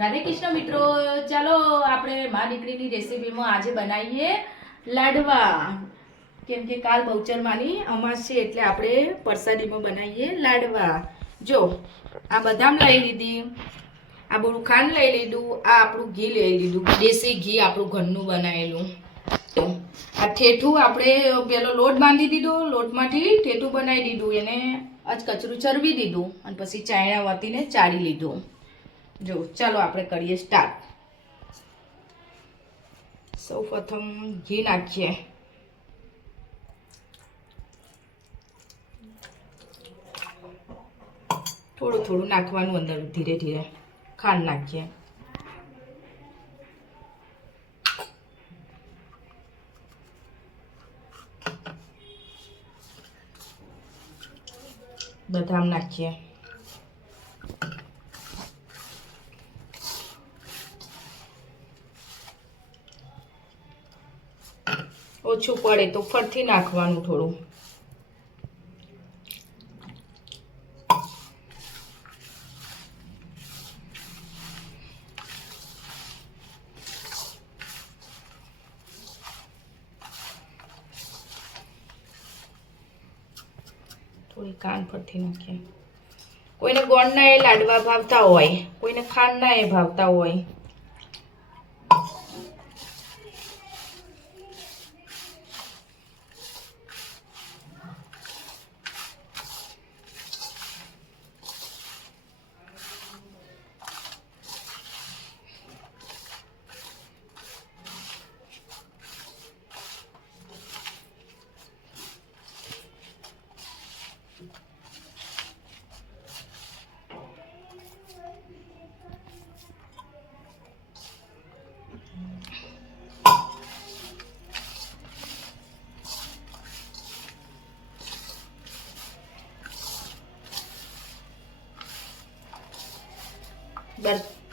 રાધે કૃષ્ણ મિત્રો, ચાલો આપણે મા દીકરીની રેસીપીમાં આજે બનાવીએ લાડવા. કેમ કે કાલ બહુચરમાની અમાસ છે એટલે આપણે પ્રસાદીમાં બનાવીએ લાડવા. જો આ બદામ લઈ લીધી, આ બોરું ખાંડ લઈ લીધું, આ આપણું ઘી લઈ લીધું, દેશી ઘી આપણું ઘરનું બનાવેલું. આ ઠેઠું આપણે પેલો લોટ બાંધી દીધો, લોટમાંથી ઠેઠું બનાવી દીધું, એને આજ કચરું ચરવી દીધું અને પછી ચાયણા વાતીને ચાળી લીધું. જો ચાલો આપણે કરીએ સ્ટાર્ટ. સૌ પ્રથમ ઘી નાખીએ. થોડું થોડું નાખવાનું અંદર, ધીરે ધીરે. ખાંડ નાખીએ. બદામ નાખીએ. ઓછું પડે તો ફરથી નાખવાનું થોડું. થોડી કાન પરથી નાખીએ. કોઈને ગોળના એ લાડવા ભાવતા હોય, કોઈને ખાંડના એ ભાવતા હોય.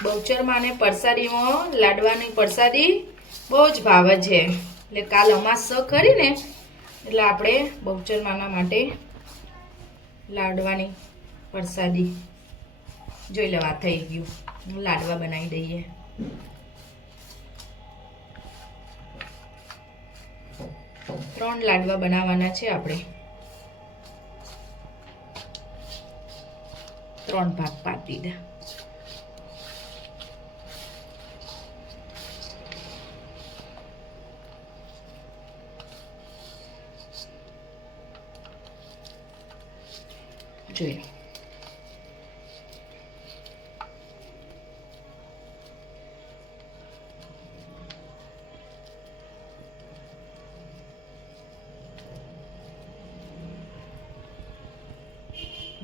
બહુચરમાને પ્રસાદીમાં લાડવાની પ્રસાદી બહુ જ ભાવે છે. એટલે કાલ અમાસ ખરી ને એટલે આપણે બહુચરમાના માટે લાડવાની પ્રસાદી જોઈ લેવા થઈ ગયું. લાડવા બનાવી દઈએ. ત્રણ લાડવા બનાવવાના છે આપણે. 3 ભાગ પાડી દીધા. જોઈએ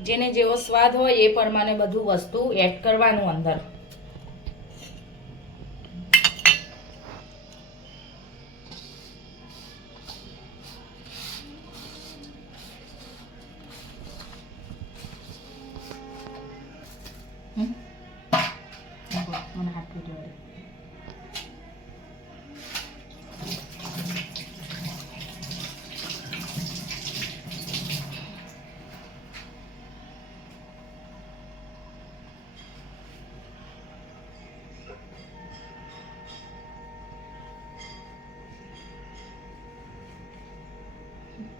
જેને જેવો સ્વાદ હોય એ પ્રમાણે બધું વસ્તુ એડ કરવાનું અંદર. મને હાથ પીટો.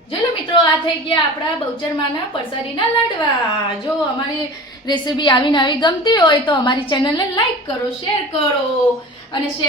ચલો મિત્રો, આ થઈ ગયા આપણા બહુચરમાના પ્રસાદીના લાડવા. જો અમારી રેસીપી આવીને આવી ગમતી હોય તો અમારી ચેનલને લાઈક કરો, શેર કરો અને